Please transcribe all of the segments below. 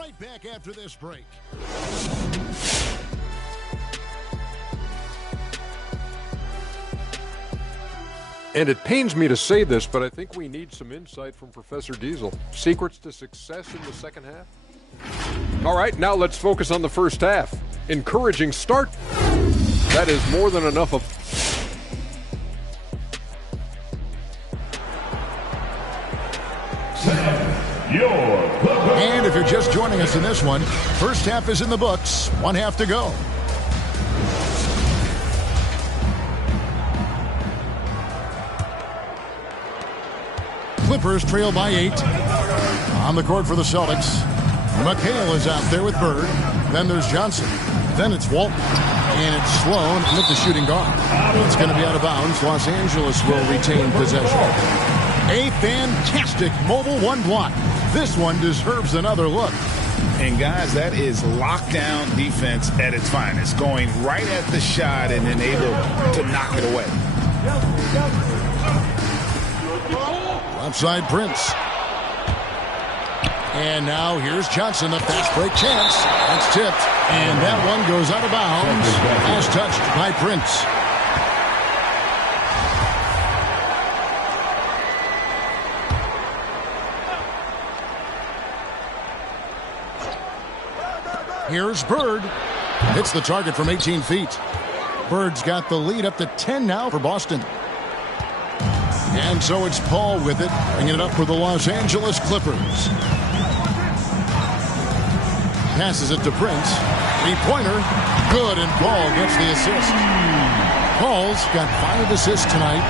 right back after this break. And it pains me to say this, but I think we need some insight from Professor Diesel. Secrets to success in the second half? All right, now let's focus on the first half. Encouraging start. That is more than enough of... And if you're just joining us in this one, first half is in the books. One half to go. Clippers trail by 8. On the court for the Celtics. McHale is out there with Bird. Then there's Johnson. Then it's Walton. And it's Sloan with the shooting guard. It's going to be out of bounds. Los Angeles will retain possession. A fantastic mobile one block. This one deserves another look. And guys, that is lockdown defense at its finest. Going right at the shot and then able to knock it away. Outside Prince. And now here's Johnson, a fast break chance. That's tipped. And that one goes out of bounds as touched by Prince. Here's Bird. Hits the target from 18 feet. Bird's got the lead up to 10 now for Boston. And so it's Paul with it, bringing it up for the Los Angeles Clippers. Passes it to Prince. Three-pointer. Good, and Paul gets the assist. Paul's got 5 assists tonight.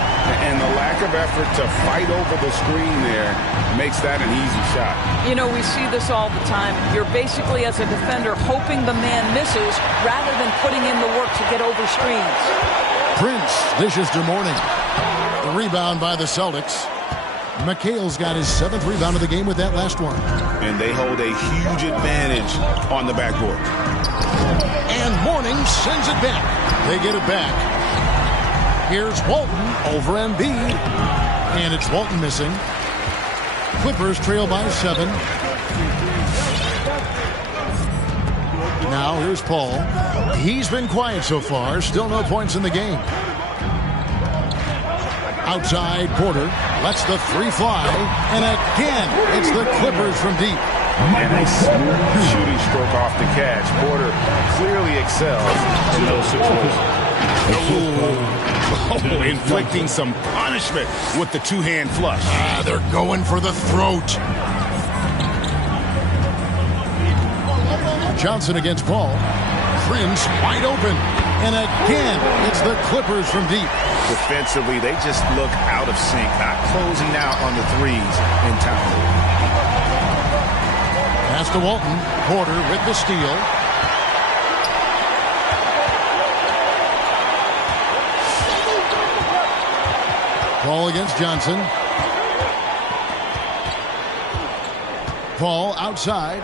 And the lack of effort to fight over the screen there makes that an easy shot. You know, we see this all the time. You're basically, as a defender, hoping the man misses rather than putting in the work to get over screens. Prince dishes to Mourning. The rebound by the Celtics. McHale's got his 7th rebound of the game with that last one. And they hold a huge advantage on the backboard. And Mourning sends it back. They get it back. Here's Walton over Embiid. And it's Walton missing. Clippers trail by 7. Now here's Paul. He's been quiet so far. Still no points in the game. Outside, Porter lets the 3 fly. And again, it's the Clippers from deep. And a smooth shooting stroke off the catch. Porter clearly excels in those situations. Oh, inflicting some punishment with the two-hand flush. They're going for the throat. Johnson against Paul. Prince wide open. And again, it's the Clippers from deep. Defensively, they just look out of sync, not closing out on the threes in time. Pass to Walton. Porter with the steal. Paul against Johnson. Paul outside.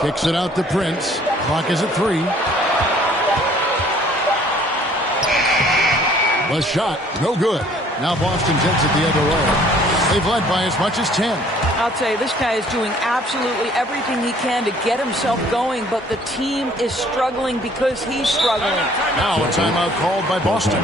Kicks it out to Prince. Clock is at 3. The shot, no good. Now Boston takes it the other way. They've led by as much as 10. I'll tell you, this guy is doing absolutely everything he can to get himself going, but the team is struggling because he's struggling. Now a timeout called by Boston.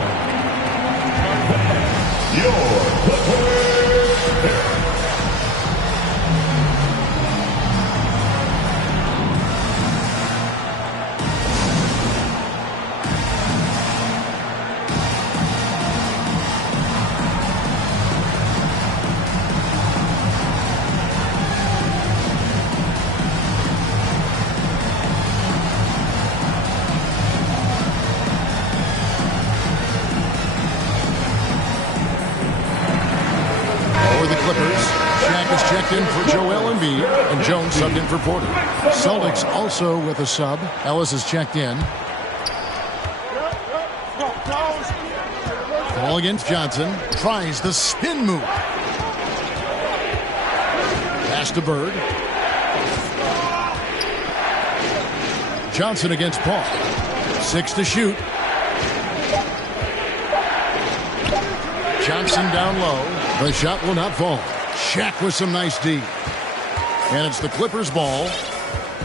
In for Joel Embiid, and Jones subbed in for Porter. Celtics also with a sub. Ellis is checked in. Ball against Johnson. Tries the spin move. Pass to Bird. Johnson against Paul. 6 to shoot. Johnson down low. The shot will not fall. Shaq with some nice D. And it's the Clippers ball.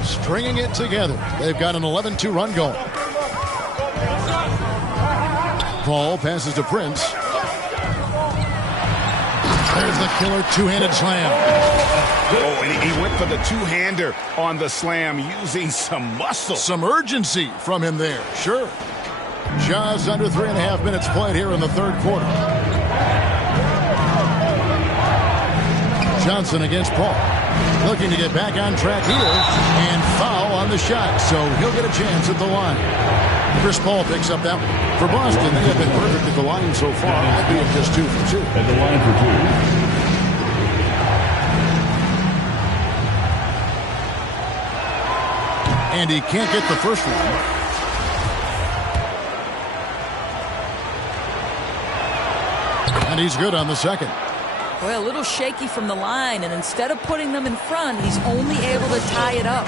Stringing it together. They've got an 11-2 run going. Paul passes to Prince. There's the killer two-handed slam. Oh, and he went for the two-hander on the slam using some muscle. Some urgency from him there, sure. Just under 3.5 minutes played here in the third quarter. Johnson against Paul. Looking to get back on track here. And foul on the shot, so he'll get a chance at the line. Chris Paul picks up that one. For Boston, they have been perfect at the line so far, albeit just 2 for 2. At the line for 2. And he can't get the first one. And he's good on the second. Well, a little shaky from the line, and instead of putting them in front, he's only able to tie it up.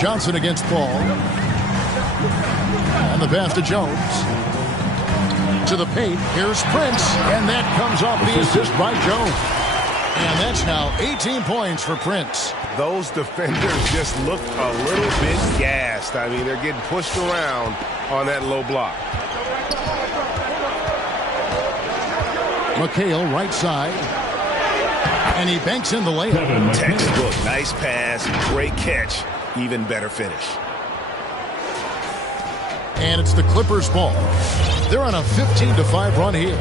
Johnson against Paul. And the pass to Jones. To the paint. Here's Prince. And that comes off the assist by Jones. And that's now 18 points for Prince. Those defenders just look a little bit gassed. I mean, they're getting pushed around on that low block. McHale right side. And he banks in the layup. Textbook. Nice pass. Great catch. Even better finish. And it's the Clippers ball. They're on a 15-5 run here.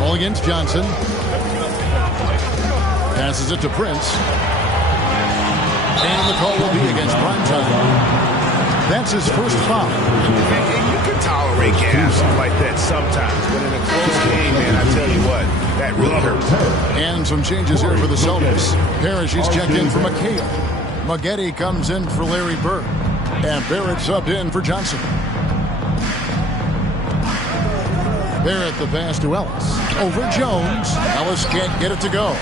Ball against Johnson. Passes it to Prince. And the call will be against Primetime. That's his first foul. And you can tolerate gaps like that sometimes, but in a close game, man, I tell you what, that really hurts. And some changes here for the Celtics. Parrish is checked in for McHale. Maggette comes in for Larry Bird. And Barrett subbed in for Johnson. Barrett the pass to Ellis. Over Jones. Ellis can't get it to go.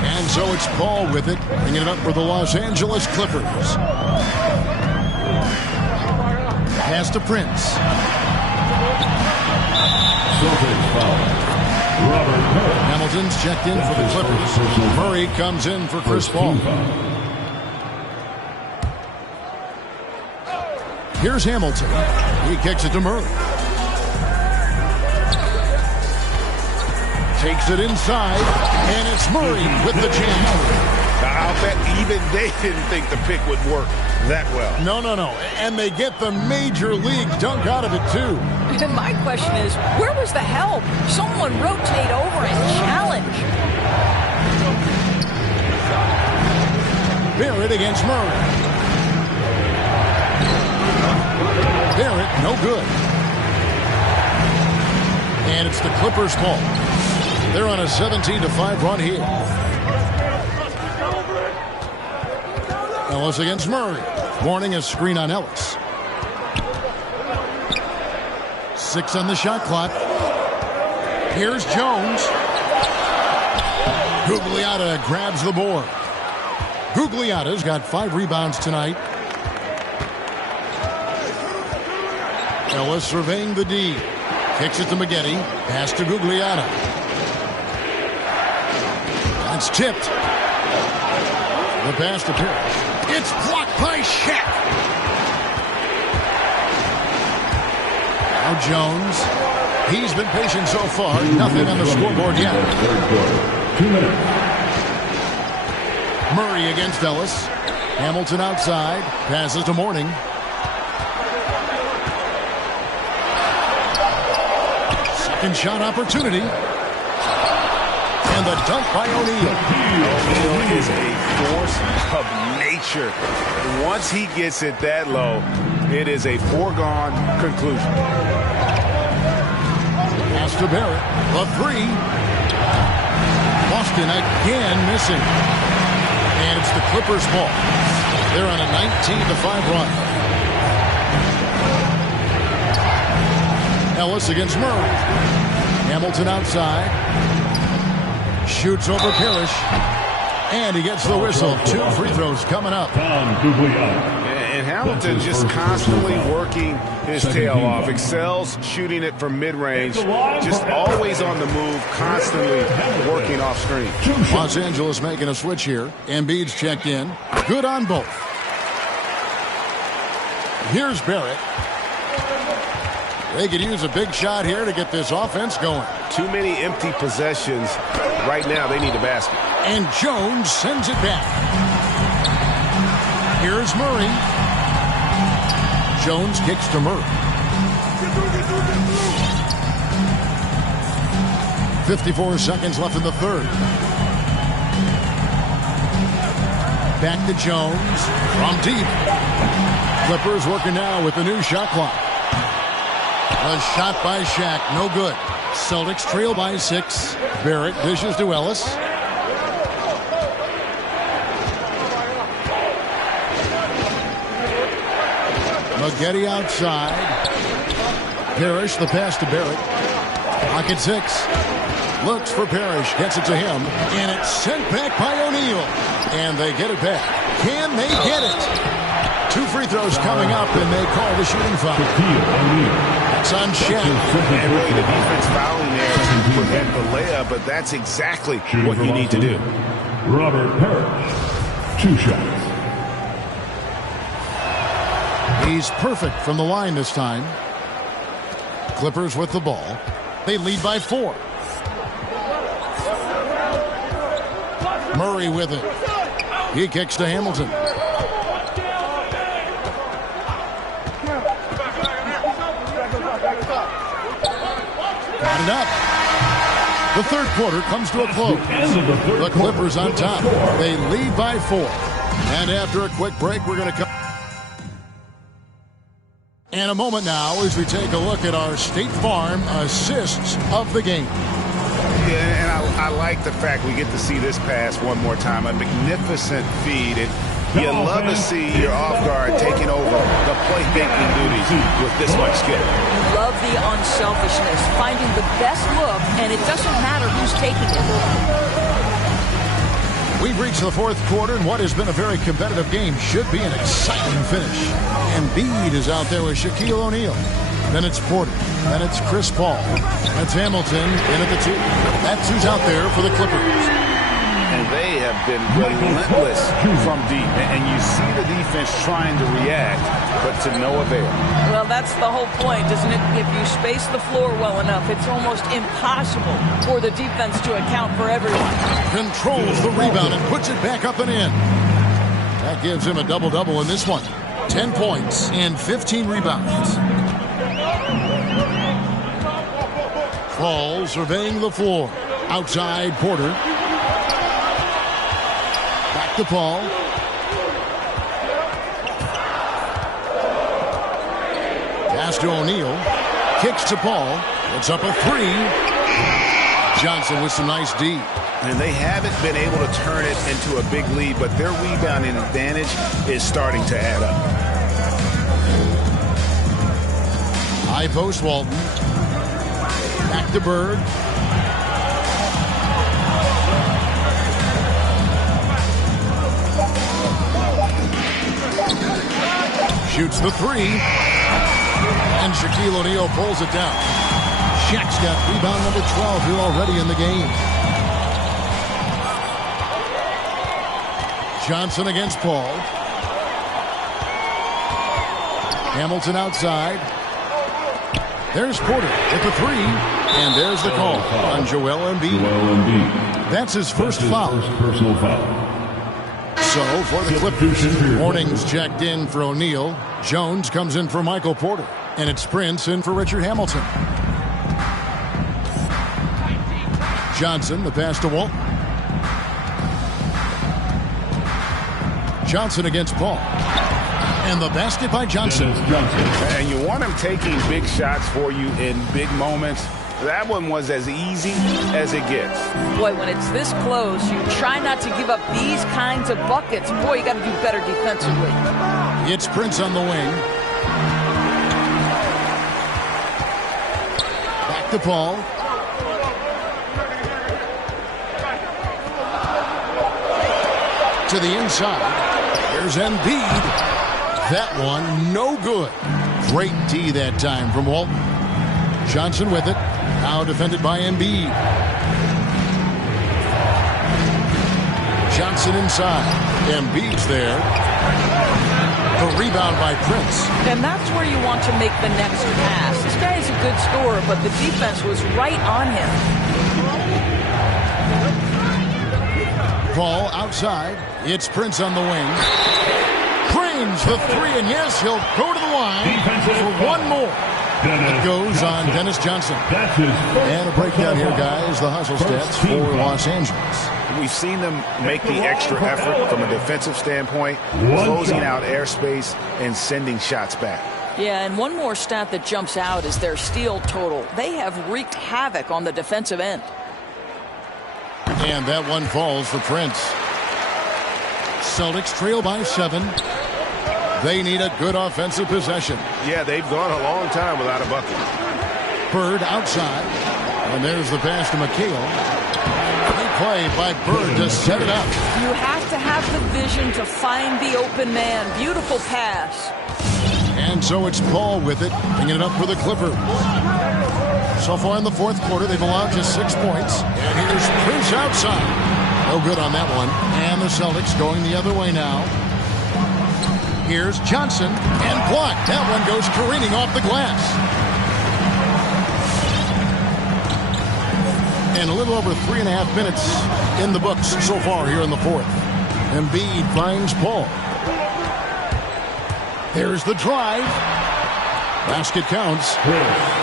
And so it's Paul with it, bringing it up for the Los Angeles Clippers. Pass to Prince. Hamilton's checked in for the Clippers. Murray comes in for Chris Paul. Here's Hamilton. He kicks it to Murray. Takes it inside, and it's Murray with the jam. I'll bet even they didn't think the pick would work that well. No. And they get the major league dunk out of it, too. And my question is, where was the help? Someone rotate over and challenge. Barrett against Murray. Barrett, no good. And it's the Clippers' ball. They're on a 17-5 run here. Ellis against Murray. Warning, a screen on Ellis. 6 on the shot clock. Here's Jones. Gugliotta grabs the board. Gugliotta's got 5 rebounds tonight. Ellis surveying the D. Kicks it to Maggette. Pass to Gugliotta. That's tipped. The pass to Parrish. It's blocked by Shaq. Now Jones. He's been patient so far. Nothing on the scoreboard yet. 2 minutes. Murray against Ellis. Hamilton outside. Passes to Mourning. Second shot opportunity. And the dunk by O'Neal. O'Neal is a force of nature. Once he gets it that low, it is a foregone conclusion. Pass to Barrett. The 3. Boston again missing. And it's the Clippers' ball. They're on a 19-5 run. Ellis against Murray. Hamilton outside. Shoots over Parrish. And he gets the whistle. 2 free throws coming up. And Hamilton just constantly working his tail off. Excels shooting it from mid-range. Just always on the move, constantly working off screen. Los Angeles making a switch here. Embiid's checked in. Good on both. Here's Barrett. They could use a big shot here to get this offense going. Too many empty possessions. Right now, they need a basket. And Jones sends it back. Here's Murray. Jones kicks to Murray. 54 seconds left in the third. Back to Jones from deep. Clippers working now with the new shot clock. A shot by Shaq, no good. Celtics trail by 6. Barrett dishes to Ellis. Maggette outside. Parrish, the pass to Barrett. Pocket 6. Looks for Parrish, gets it to him, and it's sent back by O'Neal. And they get it back. Can they get it? 2 free throws coming up, and they call the shooting foul. It's on Shaq. And really the defense fouling there to prevent the layup, but that's exactly what you need to do. Robert Parrish, 2 shots. He's perfect from the line this time. Clippers with the ball. They lead by 4. Murray with it. He kicks to Hamilton. Got it up. The third quarter comes to a close. The Clippers on top. They lead by 4. And after a quick break, we're going to come. In a moment now as we take a look at our State Farm assists of the game. Yeah, and I like the fact we get to see this pass one more time. A magnificent feed. And you love to see your off guard taking over the playmaking duties with this much skill. Love the unselfishness, finding the best look, and it doesn't matter who's taking it. We've reached the fourth quarter, and what has been a very competitive game should be an exciting finish. Embiid is out there with Shaquille O'Neal. Then it's Porter. Then it's Chris Paul. That's Hamilton in at the 2. That's who's out there for the Clippers. And they have been relentless from deep. And you see the defense trying to react, but to no avail. Well, that's the whole point, isn't it? If you space the floor well enough, it's almost impossible for the defense to account for everyone. Controls the rebound and puts it back up and in. That gives him a double-double in this one. 10 points and 15 rebounds. Paul surveying the floor. Outside Porter. Back to Paul. Pass to O'Neal. Kicks to Paul. It's up a 3. Johnson with some nice D. And they haven't been able to turn it into a big lead, but their rebounding advantage is starting to add up. High post Walton. Back to Bird. Shoots the 3. And Shaquille O'Neal pulls it down. Shaq's got rebound number 12 here already in the game. Johnson against Paul. Hamilton outside. There's Porter with the 3. And there's the call on Joel Embiid. That's his first foul. Personal foul. So for the Clippers, Morning's checked in for O'Neal. Jones comes in for Michael Porter. And it's Prince in for Richard Hamilton. Johnson, the pass to Walton. Johnson against Paul. And the basket by Johnson. And you want him taking big shots for you in big moments. That one was as easy as it gets. Boy, when it's this close, you try not to give up these kinds of buckets. Boy, you got to do better defensively. It's Prince on the wing. Back to Paul. To the inside. Here's Embiid. That one, no good. Great D that time from Walton. Johnson with it. Now defended by Embiid. Johnson inside. Embiid's there. The rebound by Prince. And that's where you want to make the next pass. This guy is a good scorer, but the defense was right on him. Ball outside. It's Prince on the wing. Cranes the three, and yes, he'll go to the line for one more. It goes on Dennis Johnson. And a breakdown here, guys. The hustle stats for Los Angeles. We've seen them make the extra effort from a defensive standpoint, closing out airspace and sending shots back. Yeah, and one more stat that jumps out is their steal total. They have wreaked havoc on the defensive end. And that one falls for Prince. Celtics trail by 7. They need a good offensive possession. Yeah, they've gone a long time without a bucket. Bird outside. And there's the pass to McHale. Play by Bird to set it up. You have to have the vision to find the open man. Beautiful pass. And so it's Paul with it, bringing it up for the Clippers. So far in the fourth quarter, they've allowed just 6 points. And here's Prince outside. No good on that one. And the Celtics going the other way now. Here's Johnson and blocked. That one goes careening off the glass. And a little over 3.5 minutes in the books so far here in the fourth. Embiid finds Paul. There's the drive. Basket counts.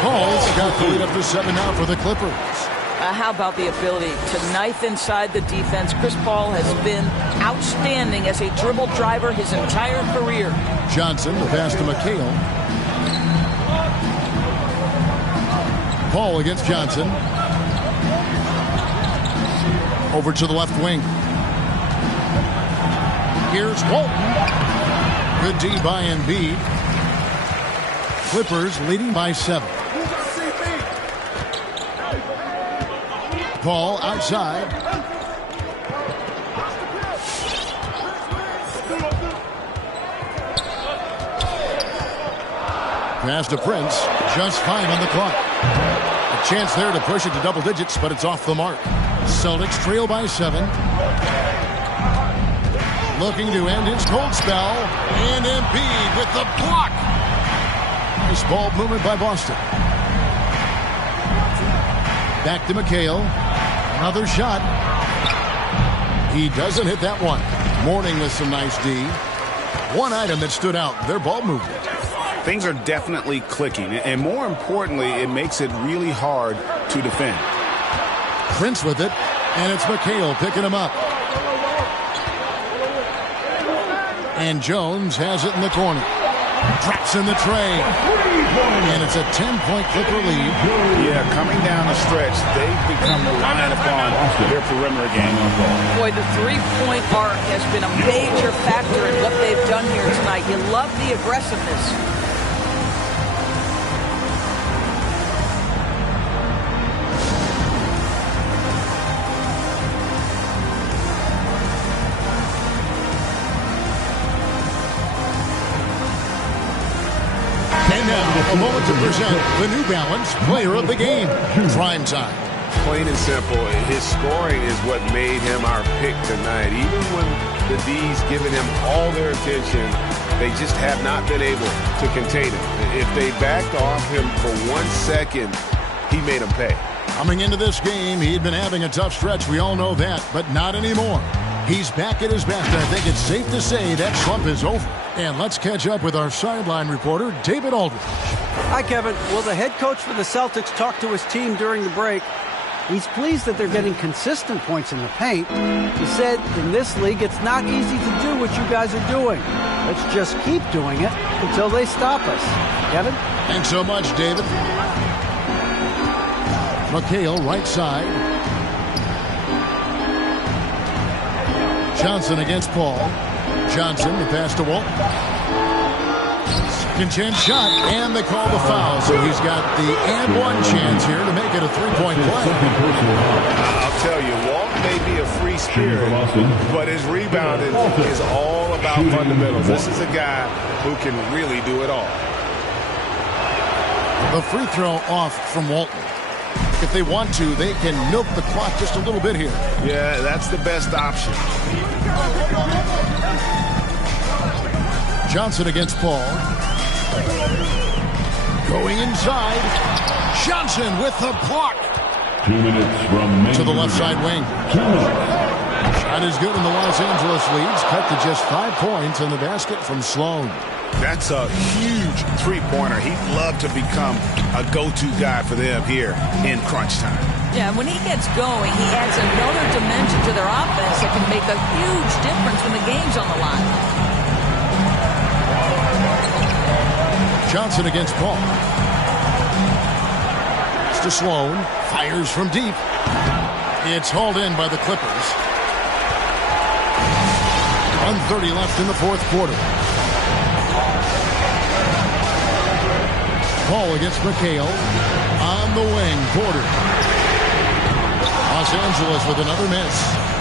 Paul's got the lead up to 7 now for the Clippers. How about the ability to knife inside the defense? Chris Paul has been outstanding as a dribble driver his entire career. Johnson, the pass to McHale. Paul against Johnson. Over to the left wing. Here's Walton. Good D by Embiid. Clippers leading by 7. Paul outside. Pass to Prince. Just 5 on the clock. A chance there to push it to double digits, but it's off the mark. Celtics trail by 7. Looking to end his cold spell. And Embiid with the block. Nice ball movement by Boston. Back to McHale. Another shot. He doesn't hit that one. Mourning with some nice D. One item that stood out, their ball movement. Things are definitely clicking. And more importantly, it makes it really hard to defend. Prince with it, and it's McHale picking him up. And Jones has it in the corner. Drops in the tray. And it's a 10-point Clipper lead. Yeah, coming down the stretch, they've become reliant upon their perimeter game. Boy, the three-point arc has been a major factor in what they've done here tonight. You love the aggressiveness. A moment to present the New Balance Player of the Game. Prime time. Plain and simple, his scoring is what made him our pick tonight. Even when the D's giving him all their attention, they just have not been able to contain him. If they backed off him for 1 second, he made them pay. Coming into this game, he'd been having a tough stretch. We all know that, but not anymore. He's back at his best. I think it's safe to say that slump is over. And let's catch up with our sideline reporter, David Aldridge. Hi, Kevin. Well, the head coach for the Celtics talked to his team during the break. He's pleased that they're getting consistent points in the paint. He said, in this league, it's not easy to do what you guys are doing. Let's just keep doing it until they stop us. Kevin? Thanks so much, David. McHale, right side. Johnson against Paul. Johnson, the pass to Walton. second chance shot, and they call the foul. So he's got the and one chance here to make it a three-point play. I'll tell you, Walt may be a free spirit, but his rebounding is all about fundamentals. This is a guy who can really do it all. The free throw off from Walton. If they want to, they can milk the clock just a little bit here. Yeah, that's the best option. Johnson against Paul. Going inside. Johnson with the block. 2 minutes from to the left side wing. 2 minutes. Shot is good, and the Los Angeles leads cut to just 5 points in the basket from Sloan. That's a huge three-pointer. He'd love to become a go-to guy for them here in crunch time. Yeah, when he gets going, he adds another dimension to their offense that can make a huge difference when the game's on the line. Johnson against Paul. It's to Sloan. Fires from deep. It's hauled in by the Clippers. 1:30 left in the fourth quarter. Paul against McHale. On the wing, Porter. Los Angeles with another miss.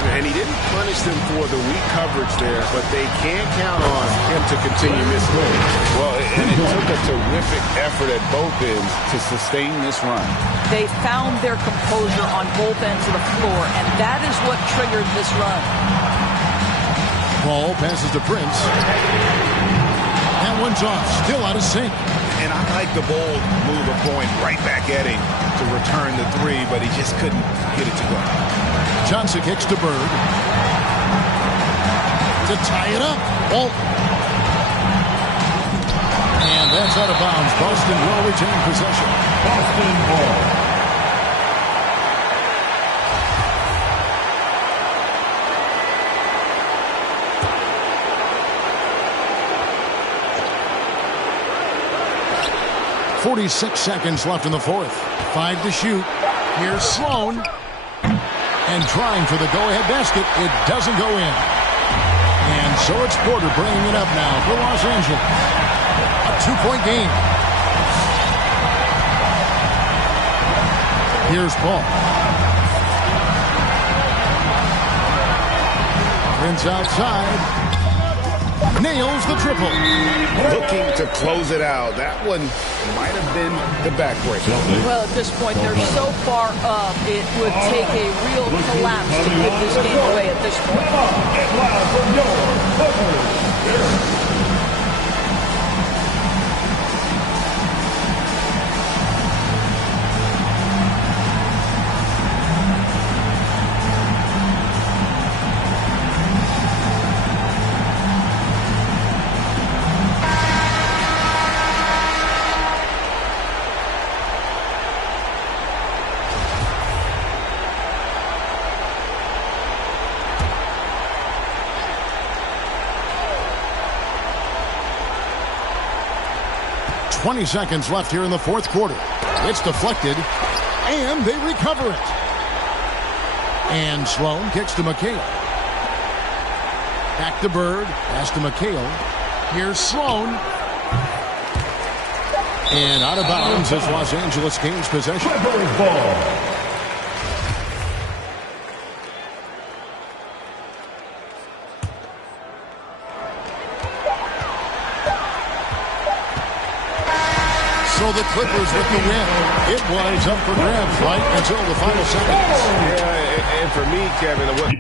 And he didn't punish them for the weak coverage there, but they can't count on him to continue missing. Well, and it took a terrific effort at both ends to sustain this run. They found their composure on both ends of the floor, and that is what triggered this run. Paul passes to Prince. That one's off, still out of sync. And I like the bold move of going right back at him to return the three, but he just couldn't get it to go. Johnson kicks to Bird. To tie it up. Walton. And that's out of bounds. Boston will retain possession. Boston ball. .46 seconds left in the fourth. 5 to shoot. Here's Sloan. And trying for the go-ahead basket. It doesn't go in. And so it's Porter bringing it up now for Los Angeles. A 2-point game. Here's Paul. Prince outside. Nails the triple. Looking to close it out. That one might have been the backbreaker. Well, at this point, they're so far up, it would take a real collapse to put this game away at this point. 20 seconds left here in the fourth quarter. It's deflected, and they recover it. And Sloan kicks to McHale. Back to Bird, pass to McHale. Here's Sloan. And out of bounds as Los Angeles gains possession. Ball. So the Clippers with the win. It was up for grabs right until the final seconds. Yeah, and for me, Kevin, what